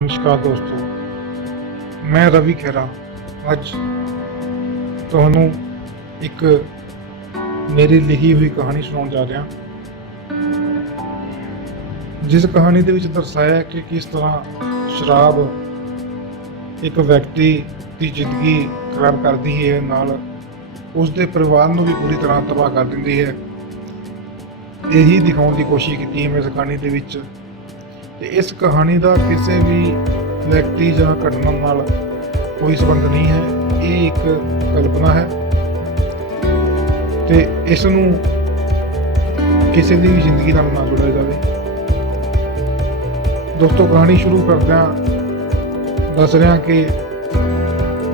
ਨਮਸਕਾਰ ਦੋਸਤੋ, ਮੈਂ ਰਵੀ ਖਹਿਰਾ ਅੱਜ ਤੁਹਾਨੂੰ ਇੱਕ ਮੇਰੀ ਲਿਖੀ ਹੋਈ ਕਹਾਣੀ ਸੁਣਾਉਣ ਜਾ ਰਿਹਾ, ਜਿਸ ਕਹਾਣੀ ਦੇ ਵਿੱਚ ਦਰਸਾਇਆ ਹੈ ਕਿ ਕਿਸ ਤਰ੍ਹਾਂ ਸ਼ਰਾਬ ਇੱਕ ਵਿਅਕਤੀ ਦੀ ਜ਼ਿੰਦਗੀ ਖਰਾਬ ਕਰਦੀ ਹੈ, ਨਾਲ ਉਸ ਦੇ ਪਰਿਵਾਰ ਨੂੰ ਵੀ ਪੂਰੀ ਤਰ੍ਹਾਂ ਤਬਾਹ ਕਰ ਦਿੰਦੀ ਹੈ। ਇਹੀ ਦਿਖਾਉਣ ਦੀ ਕੋਸ਼ਿਸ਼ ਕੀਤੀ ਹੈ ਮੈਂ ਇਸ ਕਹਾਣੀ ਦੇ ਵਿੱਚ। ਤੇ ਇਸ ਕਹਾਣੀ ਦਾ ਕਿਸੇ ਵੀ ਵਿਅਕਤੀ ਜਾਂ ਘਟਨਾ ਨਾਲ ਕੋਈ ਸੰਬੰਧ ਨਹੀਂ ਹੈ, ਇਹ ਇੱਕ ਕਲਪਨਾ ਹੈ ਤੇ ਇਸ ਨੂੰ ਕਿਸੇ ਦੀ ਵੀ ਜ਼ਿੰਦਗੀ ਨਾਲ ਨਾ ਜੋੜਿਆ ਜਾਵੇ। ਦੋਸਤੋ, ਕਹਾਣੀ ਸ਼ੁਰੂ ਕਰਦਿਆਂ ਦੱਸ ਰਿਹਾ ਕਿ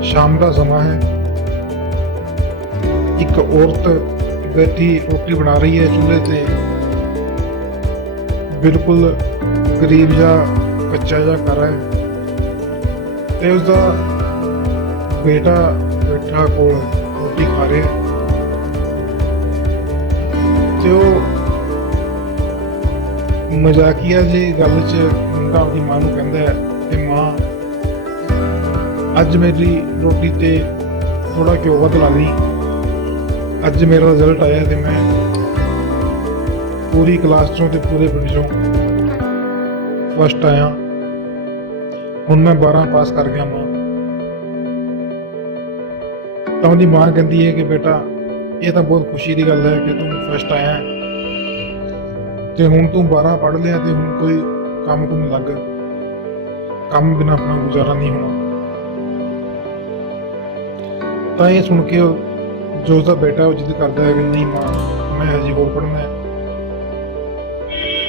ਸ਼ਾਮ ਦਾ ਸਮਾਂ ਹੈ। ਇੱਕ ਔਰਤ ਬੈਠੀ ਰੋਟੀ ਬਣਾ ਰਹੀ ਹੈ ਚੁੱਲ੍ਹੇ ਤੇ। ਬਿਲਕੁਲ ਗਰੀਬ ਜਿਹਾ ਕੱਚਾ ਜਿਹਾ ਘਰ ਹੈ ਤੇ ਉਸਦਾ ਬੇਟਾ ਬੈਠਾ ਕੋਲ ਰੋਟੀ ਖਾ ਰਿਹਾ ਤੇ ਉਹ ਮਜ਼ਾਕੀਆ ਜਿਹੀ ਗੱਲ 'ਚ ਮੁੰਡਾ ਆਪਣੀ ਮਾਂ ਨੂੰ ਕਹਿੰਦਾ ਹੈ ਕਿ ਮਾਂ, ਅੱਜ ਮੇਰੀ ਰੋਟੀ ਤੇ ਥੋੜਾ ਘਿਓ ਵੱਧ ਲਾ ਲਈ। ਅੱਜ ਮੇਰਾ ਰਿਜ਼ਲਟ ਆਇਆ ਤੇ ਮੈਂ ਪੂਰੀ ਕਲਾਸ ਚੋਂ ਤੇ ਪੂਰੇ ਪਿੰਡ ਚੋਂ ਫਸਟ ਆਇਆ। ਹੁਣ ਮੈਂ 12 ਪਾਸ ਕਰ ਗਿਆ ਮਾਂ। ਤਾਂ ਉਹਦੀ ਮਾਂ ਕਹਿੰਦੀ ਹੈ ਕਿ ਬੇਟਾ, ਇਹ ਤਾਂ ਬਹੁਤ ਖੁਸ਼ੀ ਦੀ ਗੱਲ ਹੈ ਕਿ ਤੂੰ ਫਸਟ ਆਇਆ ਤੇ ਹੁਣ ਤੂੰ 12 ਪੜ੍ਹ ਲਿਆ ਤੇ ਹੁਣ ਕੋਈ ਕੰਮ ਕੁਮ ਲੱਗ, ਕੰਮ ਬਿਨਾਂ ਆਪਣਾ ਗੁਜ਼ਾਰਾ ਨਹੀਂ ਹੋਣਾ। ਤਾਂ ਇਹ ਸੁਣ ਕੇ ਜੋ ਉਸਦਾ ਬੇਟਾ ਉਹ ਜਿੱਦ ਕਰਦਾ ਹੈ ਕਿ ਨਹੀਂ ਮਾਂ, ਮੈਂ ਹਜੇ ਹੋਰ ਪੜ੍ਹਨਾ ਹੈ।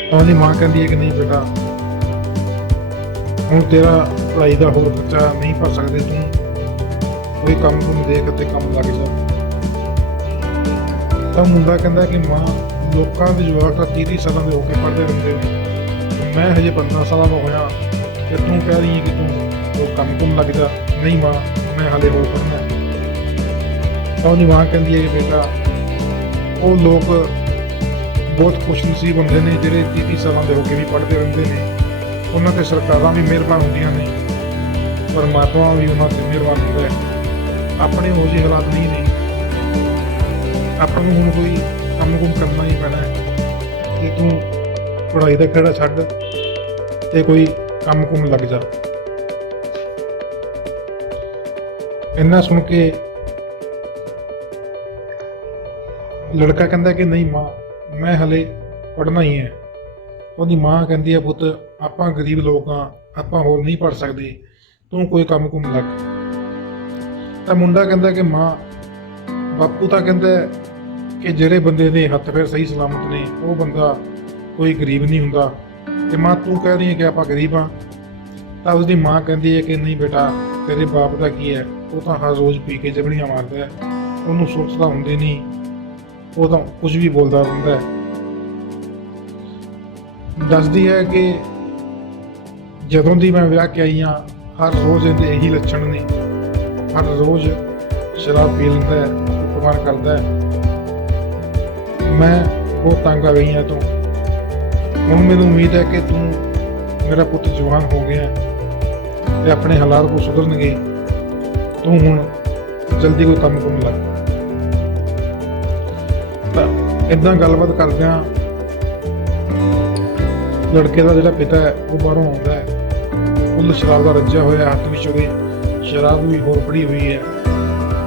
ਤਾਂ ਉਹਦੀ ਮਾਂ ਕਹਿੰਦੀ ਹੈ ਕਿ ਨਹੀਂ ਬੇਟਾ, ਹੁਣ ਤੇਰਾ ਪੜ੍ਹਾਈ ਦਾ ਹੋਰ ਖਰਚਾ ਨਹੀਂ ਭਰ ਸਕਦੇ, ਤੂੰ ਕੋਈ ਕੰਮ ਨੂੰ ਦੇਖ ਤੇ ਕੰਮ ਲੱਗ ਜਾ। ਤਾਂ ਮੁੰਡਾ ਕਹਿੰਦਾ ਕਿ ਮਾਂ, ਲੋਕਾਂ ਦੇ ਜਵਾਕ ਤਾਂ 30 ਸਾਲਾਂ ਦੇ ਹੋ ਕੇ ਪੜ੍ਹਦੇ ਰਹਿੰਦੇ ਨੇ, ਮੈਂ ਹਜੇ 15 ਸਾਲਾਂ ਦਾ ਹੋਇਆ ਤੇ ਤੂੰ ਕਹਿ ਰਹੀ ਹੈ ਕਿ ਤੂੰ ਕੋਈ ਕੰਮ ਕੁਮ ਲੱਗ ਜਾ। ਨਹੀਂ ਮਾਂ, ਮੈਂ ਹਾਲੇ ਹੋਰ ਪੜ੍ਹਨਾ ਹੈ। ਤਾਂ ਉਹਦੀ ਮਾਂ ਕਹਿੰਦੀ ਹੈ ਕਿ ਬੇਟਾ, ਉਹ ਲੋਕ ਬਹੁਤ ਖੁਸ਼ਨਸੀਬ ਹੁੰਦੇ ਨੇ ਜਿਹੜੇ 30 ਸਾਲਾਂ ਦੇ ਹੋ ਕੇ ਵੀ ਪੜ੍ਹਦੇ ਰਹਿੰਦੇ ਨੇ। ਉਹਨਾਂ 'ਤੇ ਸਰਕਾਰਾਂ ਵੀ ਮਿਹਰਬਾਨ ਹੁੰਦੀਆਂ ਨੇ, ਪਰਮਾਤਮਾ ਵੀ ਉਹਨਾਂ 'ਤੇ ਮਿਹਰਬਾਨ ਹੁੰਦਾ ਹੈ। ਆਪਣੇ ਉਹੋ ਜਿਹੇ ਹਾਲਾਤ ਨਹੀਂ ਨੇ, ਆਪਾਂ ਨੂੰ ਹੁਣ ਕੋਈ ਕੰਮ ਕੁਮ ਕਰਨਾ ਹੀ ਪੈਣਾ ਹੈ ਤੇ ਤੂੰ ਪੜ੍ਹਾਈ ਦਾ ਖਹਿੜਾ ਛੱਡ ਤੇ ਕੋਈ ਕੰਮ ਕੁਮ ਲੱਗ ਜਾ। ਇੰਨਾ ਸੁਣ ਕੇ ਲੜਕਾ ਕਹਿੰਦਾ ਕਿ ਨਹੀਂ ਮਾਂ, ਮੈਂ ਹਲੇ ਪੜ੍ਹਨਾ ਹੀ ਹੈ। ਉਹਦੀ ਮਾਂ ਕਹਿੰਦੀ ਹੈ ਪੁੱਤ, ਆਪਾਂ ਗਰੀਬ ਲੋਕ ਹਾਂ, ਆਪਾਂ ਹੋਰ ਨਹੀਂ ਪੜ੍ਹ ਸਕਦੇ, ਤੂੰ ਕੋਈ ਕੰਮ ਕੁਮ ਲੱਗ। ਤਾਂ ਮੁੰਡਾ ਕਹਿੰਦਾ ਕਿ ਮਾਂ, ਬਾਪੂ ਤਾਂ ਕਹਿੰਦਾ ਕਿ ਜਿਹੜੇ ਬੰਦੇ ਦੇ ਹੱਥ ਪੈਰ ਸਹੀ ਸਲਾਮਤ ਨੇ ਉਹ ਬੰਦਾ ਕੋਈ ਗਰੀਬ ਨਹੀਂ ਹੁੰਦਾ, ਤੇ ਮਾਂ ਤੂੰ ਕਹਿ ਰਹੀ ਹੈ ਕਿ ਆਪਾਂ ਗਰੀਬ ਹਾਂ। ਤਾਂ ਉਸਦੀ ਮਾਂ ਕਹਿੰਦੀ ਹੈ ਕਿ ਨਹੀਂ ਬੇਟਾ, ਤੇਰੇ ਬਾਪ ਦਾ ਕੀ ਹੈ, ਉਹ ਤਾਂ ਹਰ ਰੋਜ਼ ਪੀ ਕੇ ਜਬੜੀਆਂ ਮਾਰਦਾ ਹੈ, ਉਹਨੂੰ ਸੁਰਤ ਤਾਂ ਹੁੰਦੀ ਨਹੀਂ, ਉਹ ਤਾਂ ਕੁਝ ਵੀ ਬੋਲਦਾ ਰਹਿੰਦਾ ਹੈ। ਦੱਸਦੀ ਹੈ ਕਿ ਜਦੋਂ ਦੀ ਮੈਂ ਵਿਆਹ ਕੇ ਆਈ ਹਾਂ, ਹਰ ਰੋਜ਼ ਇਹਦੇ ਇਹੀ ਲੱਛਣ ਨੇ, ਹਰ ਰੋਜ਼ ਸ਼ਰਾਬ ਪੀ ਲੈਂਦਾ ਹੈ, ਕੁੱਟਮਾਰ ਕਰਦਾ ਹੈ। ਮੈਂ ਬਹੁਤ ਤੰਗ ਆ ਗਈ ਹਾਂ ਤੋਂ। ਹੁਣ ਮੈਨੂੰ ਉਮੀਦ ਹੈ ਕਿ ਤੂੰ, ਮੇਰਾ ਪੁੱਤ ਜਵਾਨ ਹੋ ਗਿਆ ਤੇ ਆਪਣੇ ਹਾਲਾਤ ਕੋ ਸੁਧਰਨਗੇ, ਤੂੰ ਹੁਣ ਜਲਦੀ ਕੋਈ ਕੰਮ ਕੁਮ ਲੱਗ। ਤਾਂ ਇੱਦਾਂ ਗੱਲਬਾਤ ਕਰਦਿਆਂ ਲੜਕੇ ਦਾ ਜਿਹੜਾ ਪਿਤਾ ਹੈ ਉਹ ਬਾਹਰੋਂ ਆਉਂਦਾ ਹੈ, ਫੁੱਲ ਸ਼ਰਾਬ ਦਾ ਰੱਜਿਆ ਹੋਇਆ, ਹੱਥ ਵਿੱਚ ਉਹਦੇ ਸ਼ਰਾਬ ਵੀ ਹੋਰ ਫੜੀ ਹੋਈ ਹੈ।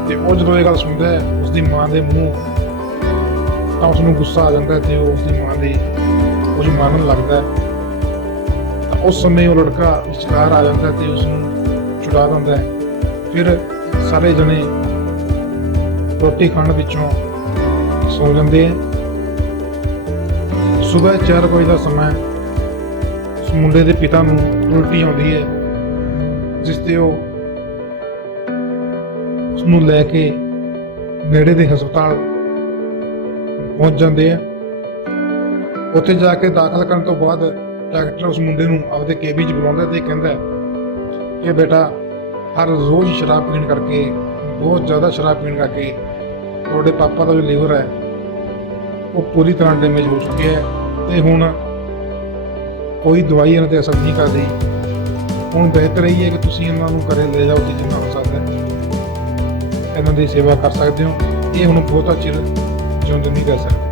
ਤੇ ਉਹ ਜਦੋਂ ਇਹ ਗੱਲ ਸੁਣਦਾ ਹੈ ਉਸਦੀ ਮਾਂ ਦੇ ਮੂੰਹ, ਤਾਂ ਉਸਨੂੰ ਗੁੱਸਾ ਆ ਜਾਂਦਾ ਤੇ ਉਹ ਉਸਦੀ ਮਾਂ ਦੀ ਕੁਝ ਮੰਨਣ ਲੱਗਦਾ ਹੈ। ਤਾਂ ਉਸ ਸਮੇਂ ਉਹ ਲੜਕਾ ਵਿਚਕਾਰ ਆ ਜਾਂਦਾ ਤੇ ਉਸਨੂੰ ਛੁਡਾ ਦਿੰਦਾ ਹੈ। ਫਿਰ ਸਾਰੇ ਜਣੇ ਰੋਟੀ ਖਾਣ ਵਿੱਚੋਂ ਸੌ ਜਾਂਦੇ ਹੈ। ਸਵੇਰ 4 ਵਜੇ ਦਾ ਸਮਾਂ, ਉਸ ਮੁੰਡੇ ਦੇ ਪਿਤਾ ਨੂੰ ਉਲਟੀ ਆਉਂਦੀ ਹੈ, ਜਿਸ ਤੇ ਉਹ ਉਸਨੂੰ ਲੈ ਕੇ ਨੇੜੇ ਦੇ ਹਸਪਤਾਲ ਪਹੁੰਚ ਜਾਂਦੇ ਆ। ਉੱਥੇ ਜਾ ਕੇ ਦਾਖਲ ਕਰਨ ਤੋਂ ਬਾਅਦ ਡਾਕਟਰ ਉਸ ਮੁੰਡੇ ਨੂੰ ਆਪਦੇ ਕੇਬਿਨ 'ਚ ਬੁਲਾਉਂਦਾ ਤੇ ਕਹਿੰਦਾ ਕਿ ਬੇਟਾ, ਹਰ ਰੋਜ਼ ਸ਼ਰਾਬ ਪੀਣ ਕਰਕੇ, ਬਹੁਤ ਜ਼ਿਆਦਾ ਸ਼ਰਾਬ ਪੀਣ ਕਰਕੇ ਤੁਹਾਡੇ ਪਾਪਾ ਦਾ ਜੋ ਲੀਵਰ ਹੈ ਉਹ ਪੂਰੀ ਤਰ੍ਹਾਂ ਡੈਮੇਜ ਹੋ ਚੁੱਕਿਆ ਹੈ ਤੇ ਹੁਣ ਕੋਈ ਦਵਾਈ ਇਹਨਾਂ ਤੇ ਅਸਰ ਨਹੀਂ ਕਰਦੀ। ਹੁਣ ਬਿਹਤਰ ਇਹੀ ਹੈ ਕਿ ਤੁਸੀਂ ਇਹਨਾਂ ਨੂੰ ਘਰੇ ਲੈ ਜਾਓ ਤੇ ਜਿੰਨਾ ਹੋ ਸਕਦਾ ਇਹਨਾਂ ਦੀ ਸੇਵਾ ਕਰ ਸਕਦੇ ਹੋ। ਇਹ ਹੁਣ ਬਹੁਤਾ ਚਿਰ ਜਿਉਂਦੇ ਨਹੀਂ ਰਹਿ ਸਕਦੇ।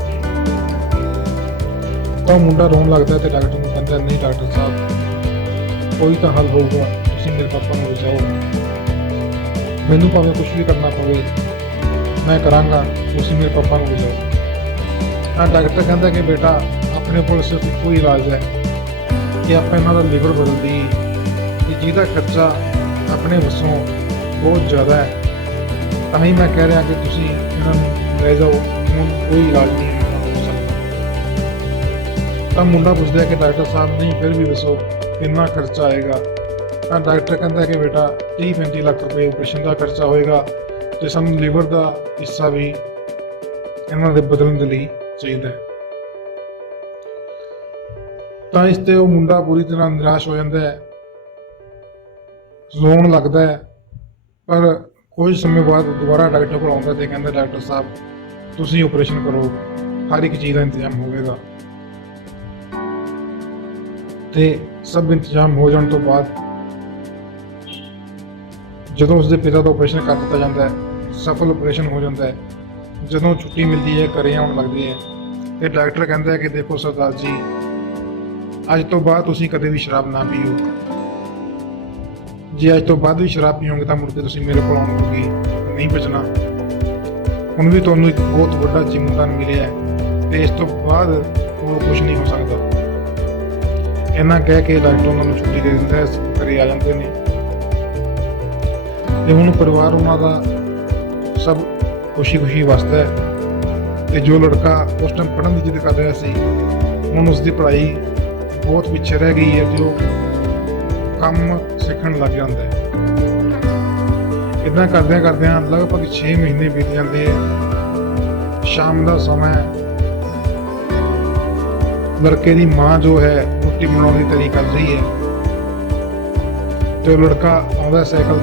ਤਾਂ ਮੁੰਡਾ ਰੋਣ ਲੱਗਦਾ ਤੇ ਡਾਕਟਰ ਨੂੰ ਕਹਿੰਦਾ, ਨਹੀਂ ਡਾਕਟਰ ਸਾਹਿਬ, ਕੋਈ ਤਾਂ ਹੱਲ ਹੋਊਗਾ, ਤੁਸੀਂ ਮੇਰੇ ਪਾਪਾ ਨੂੰ ਬਚਾਓ। ਮੈਨੂੰ ਭਾਵੇਂ ਕੁਝ ਵੀ ਕਰਨਾ ਪਵੇ ਮੈਂ ਕਰਾਂਗਾ, ਤੁਸੀਂ ਮੇਰੇ ਪਾਪਾ ਨੂੰ ਬਚਾਓ। ਤਾਂ ਡਾਕਟਰ ਕਹਿੰਦਾ ਕਿ ਬੇਟਾ, ਆਪਣੇ ਕੋਲ ਸਿਰਫ ਇੱਕੋ ਹੀ ਇਲਾਜ ਹੈ ਕਿ ਆਪਾਂ ਇਹਨਾਂ ਦਾ ਲੀਵਰ ਬਦਲ ਦਈਏ, ਕਿ ਜਿਹਦਾ ਖਰਚਾ ਆਪਣੇ ਵੱਸੋਂ ਬਹੁਤ ਜ਼ਿਆਦਾ ਹੈ। ਤਾਂ ਹੀ ਮੈਂ ਕਹਿ ਰਿਹਾ ਕਿ ਤੁਸੀਂ ਇਹਨਾਂ ਨੂੰ ਲੈ ਜਾਓ, ਹੁਣ ਕੋਈ ਇਲਾਜ ਨਹੀਂ ਹੋ ਸਕਦਾ। ਤਾਂ ਮੁੰਡਾ ਪੁੱਛਦਾ ਕਿ ਡਾਕਟਰ ਸਾਹਿਬ, ਨਹੀਂ ਫਿਰ ਵੀ ਦੱਸੋ ਕਿੰਨਾ ਖਰਚਾ ਆਏਗਾ। ਤਾਂ ਡਾਕਟਰ ਕਹਿੰਦਾ ਕਿ ਬੇਟਾ 30-35 ਲੱਖ ਰੁਪਏ ਆਪਰੇਸ਼ਨ ਦਾ ਖਰਚਾ ਹੋਏਗਾ ਤੇ ਸਾਨੂੰ ਲੀਵਰ ਦਾ ਹਿੱਸਾ ਵੀ ਇਹਨਾਂ ਦੇ ਬਦਲਣ ਦੇ ਲਈ ਚਾਹੀਦਾ ਹੈ। ਤਾਂ ਇਸ ਤੇ ਉਹ ਮੁੰਡਾ ਪੂਰੀ ਤਰ੍ਹਾਂ ਨਿਰਾਸ਼ ਹੋ ਜਾਂਦਾ ਹੈ, ਰੋਣ ਲੱਗਦਾ ਹੈ। ਪਰ ਕੁਝ ਸਮੇਂ ਬਾਅਦ ਦੁਬਾਰਾ ਡਾਕਟਰ ਕੋਲ ਆਉਂਦਾ ਤੇ ਕਹਿੰਦਾ, ਡਾਕਟਰ ਸਾਹਿਬ ਤੁਸੀਂ ਆਪਰੇਸ਼ਨ ਕਰੋ, ਹਰ ਇੱਕ ਚੀਜ਼ ਦਾ ਇੰਤਜ਼ਾਮ ਹੋਵੇਗਾ। ਤੇ ਸਭ ਇੰਤਜ਼ਾਮ ਹੋ ਜਾਣ ਤੋਂ ਬਾਅਦ ਜਦੋਂ ਉਸਦੇ ਪਿਤਾ ਦਾ ਆਪਰੇਸ਼ਨ ਕਰ ਦਿੱਤਾ ਜਾਂਦਾ ਹੈ, ਸਫਲ ਆਪਰੇਸ਼ਨ ਹੋ ਜਾਂਦਾ ਹੈ। ਜਦੋਂ ਛੁੱਟੀ ਮਿਲਦੀ ਹੈ, ਘਰੇ ਆਉਣ ਲੱਗਦੀ ਹੈ ਤੇ ਡਾਕਟਰ ਕਹਿੰਦਾ ਹੈ ਕਿ ਦੇਖੋ ਸਰਦਾਰ ਜੀ, ਅੱਜ ਤੋਂ ਬਾਅਦ ਤੁਸੀਂ ਕਦੇ ਵੀ ਸ਼ਰਾਬ ਨਾ ਪੀਓ। ਜੇ ਅੱਜ ਤੋਂ ਬਾਅਦ ਵੀ ਸ਼ਰਾਬ ਪੀਓਗੇ ਤਾਂ ਮੁੜ ਕੇ ਤੁਸੀਂ ਮੇਰੇ ਕੋਲ ਆਉਣਗੇ ਨਹੀਂ ਬਚਣਾ। ਹੁਣ ਵੀ ਤੁਹਾਨੂੰ ਇੱਕ ਬਹੁਤ ਵੱਡਾ ਜ਼ਿੰਮੇਦਾਰ ਮਿਲਿਆ ਹੈ ਤੇ ਇਸ ਤੋਂ ਬਾਅਦ ਹੋਰ ਕੁਝ ਨਹੀਂ ਹੋ ਸਕਦਾ। ਇਹਨਾਂ ਕਹਿ ਕੇ ਡਾਕਟਰ ਉਹਨਾਂ ਨੂੰ ਛੁੱਟੀ ਦੇ ਦਿੰਦਾ ਹੈ, ਘਰੇ ਆ ਜਾਂਦੇ ਨੇ। ਤੇ ਹੁਣ ਪਰਿਵਾਰ ਉਹਨਾਂ ਦਾ ਸਭ ਖੁਸ਼ੀ ਵਸਦਾ ਹੈ। ਤੇ ਜੋ ਲੜਕਾ ਉਸ ਟਾਈਮ ਪੜ੍ਹਨ ਦੀ ਜਿੱਦ ਕਰ ਰਿਹਾ ਸੀ, ਹੁਣ ਉਸਦੀ ਪੜ੍ਹਾਈ ਬਹੁਤ ਪਿੱਛੇ ਰਹਿ ਗਈ ਹੈ, ਜੋ ਕੰਮ ਸਿੱਖਣ ਲੱਗ ਜਾਂਦਾ ਹੈ। ਇੱਦਾਂ ਕਰਦਿਆਂ ਲਗਭਗ 6 ਮਹੀਨੇ ਬੀਤ ਜਾਂਦੇ ਹੈ। ਸ਼ਾਮ ਦਾ ਸਮਾਂ ਹੈ, ਲੜਕੇ ਦੀ ਮਾਂ ਜੋ ਹੈ ਰੋਟੀ ਬਣਾਉਣ ਦੀ ਤਿਆਰੀ ਕਰ ਰਹੀ ਹੈ ਤੇ ਉਹ ਲੜਕਾ ਆਉਂਦਾ ਸਾਈਕਲ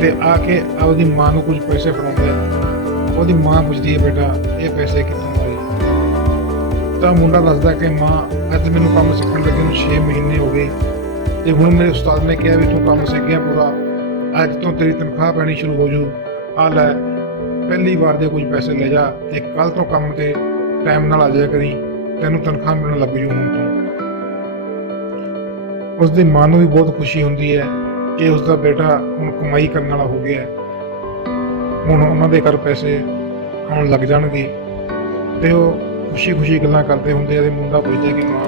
ਤੇ ਆ ਕੇ ਆਪਦੀ ਮਾਂ ਨੂੰ ਕੁਝ ਪੈਸੇ ਫੜਾਉਂਦਾ ਹੈ। ਉਹਦੀ ਮਾਂ ਪੁੱਛਦੀ ਹੈ, ਬੇਟਾ ਇਹ ਪੈਸੇ ਕਿੱਥੋਂ ਆਏ? ਤਾਂ ਮੁੰਡਾ ਦੱਸਦਾ ਕਿ ਮਾਂ, ਅੱਜ ਮੈਨੂੰ ਕੰਮ ਸਿੱਖਣ ਲੱਗੇ ਨੂੰ 6 ਮਹੀਨੇ ਹੋ ਗਏ ਤੇ ਹੁਣ ਮੇਰੇ ਉਸਤਾਦ ਨੇ ਕਿਹਾ ਵੀ ਤੂੰ ਕੰਮ ਸਿੱਖ ਗਿਆ ਪੂਰਾ, ਅੱਜ ਤੋਂ ਤੇਰੀ ਤਨਖਾਹ ਪੈਣੀ ਸ਼ੁਰੂ ਹੋ ਜੂ। ਆ ਲੈ ਪਹਿਲੀ ਵਾਰ ਦੇ ਕੁਝ ਪੈਸੇ ਲੈ ਜਾ ਤੇ ਕੱਲ ਤੋਂ ਕੰਮ ਤੇ ਟਾਈਮ ਨਾਲ ਆ ਜਾਇਆ ਕਰੀ, ਤੈਨੂੰ ਤਨਖਾਹ ਮਿਲਣ ਲੱਗ ਜੂ ਹੁਣ ਤੋਂ। ਉਸਦੀ ਮਾਂ ਨੂੰ ਵੀ ਬਹੁਤ ਖੁਸ਼ੀ ਹੁੰਦੀ ਹੈ ਕਿ ਉਸਦਾ ਬੇਟਾ ਹੁਣ ਕਮਾਈ ਕਰਨ ਵਾਲਾ ਹੋ ਗਿਆ, ਹੁਣ ਉਹਨਾਂ ਦੇ ਘਰ ਪੈਸੇ ਆਉਣ ਲੱਗ ਜਾਣਗੇ। ਤੇ ਉਹ ਖੁਸ਼ੀ ਗੱਲਾਂ ਕਰਦੇ ਹੁੰਦੇ ਆ ਤੇ ਮੁੰਡਾ ਪੁੱਛਦਾ ਕਿ ਮਾਂ,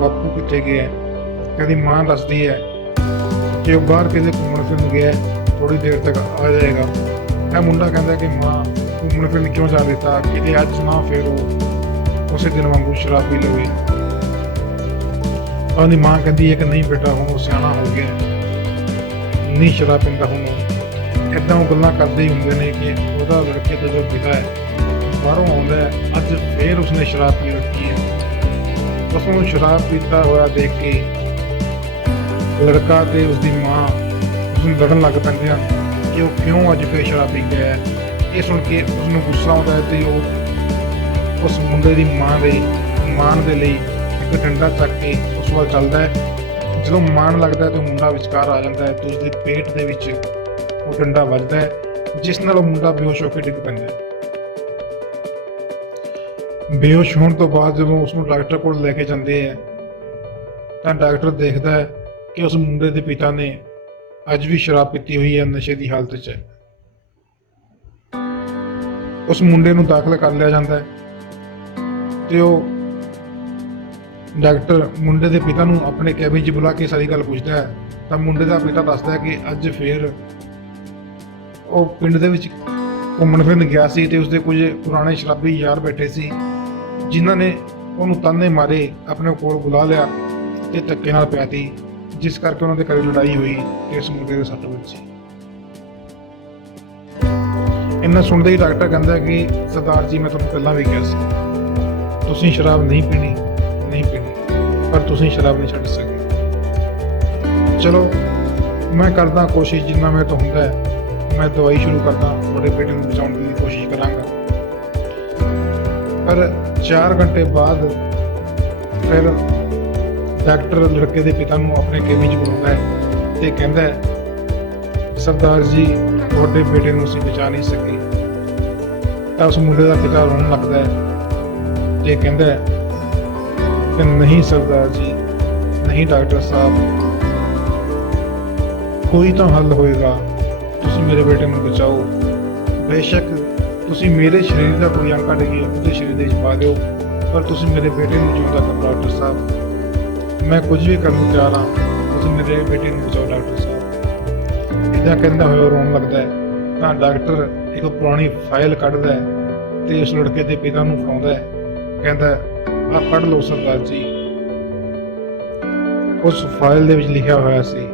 ਬਾਪੂ ਕਿੱਥੇ ਗਿਆ? ਕਦੀ ਮਾਂ ਦੱਸਦੀ ਹੈ ਕਿ ਉਹ ਬਾਹਰ ਕਿਤੇ ਘੁੰਮਣ ਫਿਰਨ ਗਿਆ, ਥੋੜੀ ਦੇਰ ਤੱਕ ਆ ਜਾਏਗਾ। ਇਹ ਮੁੰਡਾ ਕਹਿੰਦਾ ਕਿ ਮਾਂ, ਘੁੰਮਣ ਫਿਰਨ ਕਿਉਂ ਜਾ ਦਿੱਤਾ, ਕਿਤੇ ਅੱਜ ਨਾ ਫੇਰ ਉਹ ਉਸੇ ਦਿਨ ਵਾਂਗੂ ਸ਼ਰਾਬ ਪੀ ਲਵੇ। ਉਹਦੀ ਮਾਂ ਕਹਿੰਦੀ ਹੈ ਕਿ ਨਹੀਂ ਬੇਟਾ, ਹੁਣ ਉਹ ਸਿਆਣਾ ਹੋ ਗਿਆ, ਨਹੀਂ ਸ਼ਰਾਬ ਪੀਂਦਾ ਹੁਣ। ਏਦਾਂ ਉਹ ਗੱਲਾਂ ਕਰਦੇ ਹੀ ਹੁੰਦੇ ਨੇ ਕਿ ਉਹਦਾ ਲੜਕੇ ਦਾ ਜੋ ਪਿਤਾ ਹੈ ਬਾਹਰੋਂ ਆਉਂਦਾ ਹੈ, ਅੱਜ ਫੇਰ ਉਸਨੇ ਸ਼ਰਾਬ ਪੀ ਰੱਖੀ ਹੈ। ਬਸ ਉਹਨੂੰ ਸ਼ਰਾਬ ਪੀਤਾ ਹੋਇਆ ਦੇਖ ਕੇ ਲੜਕਾ ਤੇ ਉਸਦੀ ਮਾਂ ਉਸਨੂੰ ਲੜਨ ਲੱਗ ਪੈਂਦੇ ਹਨ ਕਿ ਉਹ ਕਿਉਂ ਅੱਜ ਫੇਰ ਸ਼ਰਾਬ ਪੀ ਗਿਆ ਹੈ। ਇਹ ਸੁਣ ਕੇ ਉਸਨੂੰ ਗੁੱਸਾ ਆਉਂਦਾ ਹੈ ਤੇ ਉਹ ਉਸ ਮੁੰਡੇ ਦੀ ਮਾਣ ਦੇ ਲਈ ਇੱਕ ਡੰਡਾ ਚੱਕ ਕੇ ਉਸ ਵੱਲ ਚੱਲਦਾ ਹੈ। ਜਦੋਂ ਮਾਣ ਲੱਗਦਾ ਹੈ ਤਾਂ ਮੁੰਡਾ ਵਿਚਕਾਰ ਆ ਜਾਂਦਾ ਹੈ ਤੇ ਉਸਦੇ ਪੇਟ ਦੇ ਵਿੱਚ ਉਹ ਡੰਡਾ ਵੱਜਦਾ ਹੈ, ਜਿਸ ਨਾਲ ਉਹ ਮੁੰਡਾ ਬੇਹੋਸ਼ ਹੋ ਕੇ ਡਿੱਗ ਪੈਂਦਾ ਹੈ। ਬੇਹੋਸ਼ ਹੋਣ ਤੋਂ ਬਾਅਦ ਜਦੋਂ ਉਸਨੂੰ ਡਾਕਟਰ ਕੋਲ ਲੈ ਕੇ ਜਾਂਦੇ ਹੈ ਤਾਂ ਡਾਕਟਰ ਦੇਖਦਾ ਹੈ ਕਿ ਉਸ ਮੁੰਡੇ ਦੇ ਪਿਤਾ ਨੇ ਅੱਜ ਵੀ ਸ਼ਰਾਬ ਪੀਤੀ ਹੋਈ ਹੈ, ਨਸ਼ੇ ਦੀ ਹਾਲਤ 'ਚ ਹੈ। ਉਸ ਮੁੰਡੇ ਨੂੰ ਦਾਖਲ ਕਰ ਲਿਆ ਜਾਂਦਾ ਹੈ ਤੇ ਉਹ ਡਾਕਟਰ ਮੁੰਡੇ ਦੇ ਪਿਤਾ ਨੂੰ ਆਪਣੇ ਕੈਬਿਨ 'ਚ ਬੁਲਾ ਕੇ ਸਾਰੀ ਗੱਲ ਪੁੱਛਦਾ ਹੈ। ਤਾਂ ਮੁੰਡੇ ਦਾ ਪਿਤਾ ਦੱਸਦਾ ਹੈ ਕਿ ਅੱਜ ਫੇਰ ਉਹ ਪਿੰਡ ਦੇ ਵਿੱਚ ਘੁੰਮਣ ਫਿਰਨ ਗਿਆ ਸੀ ਤੇ ਉਸਦੇ ਕੁਝ ਪੁਰਾਣੇ ਸ਼ਰਾਬੀ ਯਾਰ ਬੈਠੇ ਸੀ, ਜਿਨ੍ਹਾਂ ਨੇ ਉਹਨੂੰ ਤਾਨੇ ਮਾਰੇ, ਆਪਣੇ ਕੋਲ ਬੁਲਾ ਲਿਆ ਤੇ ਧੱਕੇ ਨਾਲ ਪਿਆਤੀ, ਜਿਸ ਕਰਕੇ ਉਹਨਾਂ ਦੇ ਘਰੇ ਲੜਾਈ ਹੋਈ ਤੇ ਇਸ ਮੁੰਡੇ ਦੇ ਸੱਟ ਵੱਜੀ। ਇੰਨਾ ਸੁਣਦੇ ਹੀ ਡਾਕਟਰ ਕਹਿੰਦਾ ਕਿ ਸਰਦਾਰ ਜੀ, ਮੈਂ ਤੁਹਾਨੂੰ ਪਹਿਲਾਂ ਵੀ ਕਿਹਾ ਸੀ ਤੁਸੀਂ ਸ਼ਰਾਬ ਨਹੀਂ ਪੀਣੀ, ਪਰ ਤੁਸੀਂ ਸ਼ਰਾਬ ਨਹੀਂ ਛੱਡ ਸਕੇ। ਚਲੋ ਮੈਂ ਕਰਦਾ ਕੋਸ਼ਿਸ਼ ਜਿੰਨਾ ਮੇਰੇ ਤੋਂ ਹੁੰਦਾ ਹੈ, ਮੈਂ ਦਵਾਈ ਸ਼ੁਰੂ ਕਰਦਾ, ਤੁਹਾਡੇ ਬੇਟੇ ਨੂੰ ਬਚਾਉਣ ਦੀ ਕੋਸ਼ਿਸ਼ ਕਰਾਂਗਾ। ਪਰ 4 ਘੰਟੇ ਬਾਅਦ ਫਿਰ ਡਾਕਟਰ ਲੜਕੇ ਦੇ ਪਿਤਾ ਨੂੰ ਆਪਣੇ ਕੇਬਿਨ 'ਚ ਬੁਲਾਉਂਦਾ ਹੈ ਤੇ ਕਹਿੰਦਾ ਹੈ, ਸਰਦਾਰ ਜੀ ਤੁਹਾਡੇ ਬੇਟੇ ਨੂੰ ਅਸੀਂ ਬਚਾ ਨਹੀਂ ਸਕੇ। ਤਾਂ ਉਸ ਮੁੰਡੇ ਦਾ ਪਿਤਾ ਰੋਣ ਲੱਗਦਾ ਹੈ ਤੇ ਕਹਿੰਦਾ ਹੈ ਕਿ ਨਹੀਂ ਸਰਦਾਰ ਜੀ, ਨਹੀਂ ਡਾਕਟਰ ਸਾਹਿਬ, ਕੋਈ ਤਾਂ ਹੱਲ ਹੋਏਗਾ, ਤੁਸੀਂ ਮੇਰੇ ਬੇਟੇ ਨੂੰ ਬਚਾਓ। ਬੇਸ਼ੱਕ ਤੁਸੀਂ ਮੇਰੇ ਸਰੀਰ ਦਾ ਕੋਈ ਅੰਗ ਕੱਢ ਕੇ ਉਹਦੇ ਸਰੀਰ ਦੇ ਵਿੱਚ ਪਾ ਦਿਓ, ਪਰ ਤੁਸੀਂ ਮੇਰੇ ਬੇਟੇ ਨੂੰ ਜਿਉਂਦਾ ਕਰੋ ਡਾਕਟਰ ਸਾਹਿਬ। ਮੈਂ ਕੁਝ ਵੀ ਕਰਨ ਨੂੰ ਤਿਆਰ ਹਾਂ, ਤੁਸੀਂ ਮੇਰੇ ਬੇਟੇ ਨੂੰ ਬਚਾਓ ਡਾਕਟਰ ਸਾਹਿਬ। ਇੱਦਾਂ ਕਹਿੰਦਾ ਹੋਇਆ ਰੋਣ ਲੱਗਦਾ ਹੈ ਤਾਂ ਡਾਕਟਰ ਇੱਕ ਪੁਰਾਣੀ ਫਾਈਲ ਕੱਢਦਾ ਹੈ ਤੇ ਉਸ ਲੜਕੇ ਦੇ ਪਿਤਾ ਨੂੰ ਫੜਾਉਂਦਾ ਹੈ। ਕਹਿੰਦਾ ਆਹ ਪੜ੍ਹ ਲਓ ਸਰਦਾਰ ਜੀ। ਉਸ ਫਾਈਲ ਦੇ ਵਿੱਚ ਲਿਖਿਆ ਹੋਇਆ ਸੀ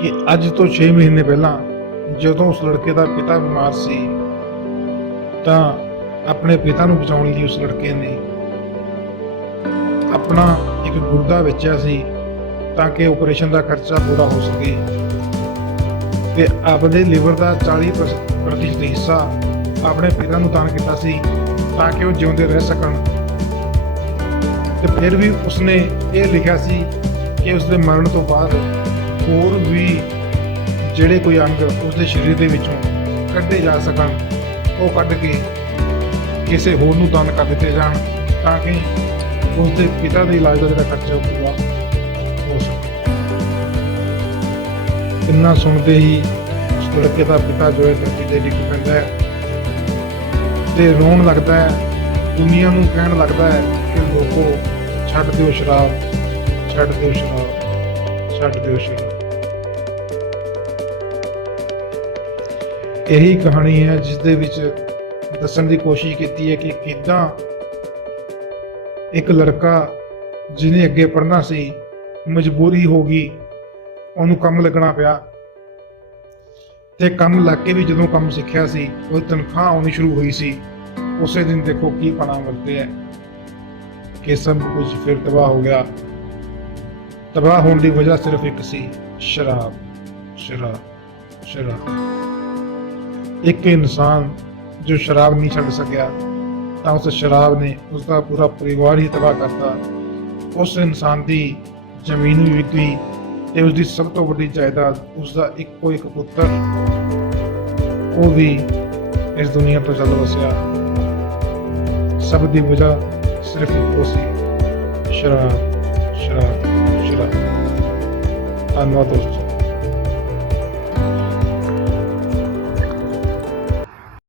ਕਿ ਅੱਜ ਤੋਂ 6 ਮਹੀਨੇ ਪਹਿਲਾਂ ਜਦੋਂ ਉਸ ਲੜਕੇ ਦਾ ਪਿਤਾ ਬਿਮਾਰ ਸੀ ਤਾਂ ਆਪਣੇ ਪਿਤਾ ਨੂੰ ਬਚਾਉਣ ਲਈ ਉਸ ਲੜਕੇ ਨੇ ਆਪਣਾ ਇੱਕ ਗੁਰਦਾ ਵੇਚਿਆ ਸੀ ਤਾਂ ਕਿ ਆਪਰੇਸ਼ਨ ਦਾ ਖਰਚਾ ਪੂਰਾ ਹੋ ਸਕੇ ਤੇ ਆਪਣੇ ਲਿਵਰ ਦਾ 40% ਹਿੱਸਾ ਆਪਣੇ ਪਿਤਾ ਨੂੰ ਦਾਨ ਕੀਤਾ ਸੀ ਤਾਂ ਕਿ ਉਹ ਜਿਉਂਦੇ ਰਹਿ ਸਕਣ। ਤੇ ਫਿਰ ਵੀ ਉਸਨੇ ਇਹ ਲਿਖਿਆ ਸੀ ਕਿ ਉਸਦੇ ਮਰਨ ਤੋਂ ਬਾਅਦ ਹੋਰ ਵੀ ਜਿਹੜੇ ਕੋਈ ਅੰਗ ਉਸਦੇ ਸਰੀਰ ਦੇ ਵਿੱਚੋਂ ਕੱਢੇ ਜਾ ਸਕਣ, ਉਹ ਕੱਢ ਕੇ ਕਿਸੇ ਹੋਰ ਨੂੰ ਦਾਨ ਕਰ ਦਿੱਤੇ ਜਾਣ ਤਾਂ ਕਿ ਉਸਦੇ ਪਿਤਾ ਦੇ ਇਲਾਜ ਦਾ ਜਿਹੜਾ ਖਰਚਾ ਉਹ ਪੂਰਾ ਹੋ ਸਕੇ। ਇੰਨਾ ਸੁਣਦੇ ਹੀ ਉਸ ਲੜਕੇ ਦਾ ਪਿਤਾ ਜੋ ਹੈ ਧਰਤੀ ਤੇ ਡਿੱਗ ਪੈਂਦਾ ਹੈ ਤੇ ਰੋਣ ਲੱਗਦਾ ਹੈ, ਦੁਨੀਆ ਨੂੰ ਕਹਿਣ ਲੱਗਦਾ ਹੈ ਕਿ ਲੋਕੋ ਛੱਡ ਦਿਓ ਸ਼ਰਾਬ, ਛੱਡ ਦਿਓ ਸ਼ਰਾਬ, ਛੱਡ ਦਿਓ ਸ਼ਰਾਬ। ਇਹੀ ਕਹਾਣੀ ਹੈ ਜਿਸ ਦੇ ਵਿੱਚ ਦੱਸਣ ਦੀ ਕੋਸ਼ਿਸ਼ ਕੀਤੀ ਹੈ ਕਿ ਕਿੱਦਾਂ ਇੱਕ ਲੜਕਾ ਜਿਹਨੇ ਅੱਗੇ ਪੜ੍ਹਨਾ ਸੀ, ਮਜਬੂਰੀ ਹੋ ਗਈ, ਉਹਨੂੰ ਕੰਮ ਲੱਗਣਾ ਪਿਆ ਤੇ ਕੰਮ ਲੱਗ ਕੇ ਵੀ ਜਦੋਂ ਕੰਮ ਸਿੱਖਿਆ ਸੀ ਉਹ ਤਨਖਾਹ ਆਉਣੀ ਸ਼ੁਰੂ ਹੋਈ ਸੀ, ਉਸੇ ਦਿਨ ਦੇਖੋ ਕੀ ਪਣਾ ਵਰਤੇ ਹੈ ਕਿ ਸਭ ਕੁਝ ਫਿਰ ਤਬਾਹ ਹੋ ਗਿਆ। ਤਬਾਹ ਹੋਣ ਦੀ ਵਜ੍ਹਾ ਸਿਰਫ ਇੱਕ ਸੀ, ਸ਼ਰਾਬ, ਸ਼ਰਾਬ, ਸ਼ਰਾਬ। ਇੱਕ ਇਨਸਾਨ ਜੋ ਸ਼ਰਾਬ ਨਹੀਂ ਛੱਡ ਸਕਿਆ ਤਾਂ ਉਸ ਸ਼ਰਾਬ ਨੇ ਉਸਦਾ ਪੂਰਾ ਪਰਿਵਾਰ ਹੀ ਤਬਾਹ ਕਰਤਾ। ਉਸ ਇਨਸਾਨ ਦੀ ਜ਼ਮੀਨ ਵੀ ਵਿਕ ਗਈ ਤੇ ਉਸਦੀ ਸਭ ਤੋਂ ਵੱਡੀ ਜਾਇਦਾਦ, ਉਸਦਾ ਇੱਕੋ ਇੱਕ ਪੁੱਤਰ, ਉਹ ਵੀ ਇਸ ਦੁਨੀਆ ਤੋਂ ਚੱਲ ਵਸਿਆ। ਸਭ ਦੀ ਵਜ੍ਹਾ ਸਿਰਫ ਇੱਕੋ ਸੀ, ਸ਼ਰਾਬ, ਸ਼ਰਾਬ, ਸ਼ਰਾਬ। ਧੰਨਵਾਦ ਦੋਸਤੋ।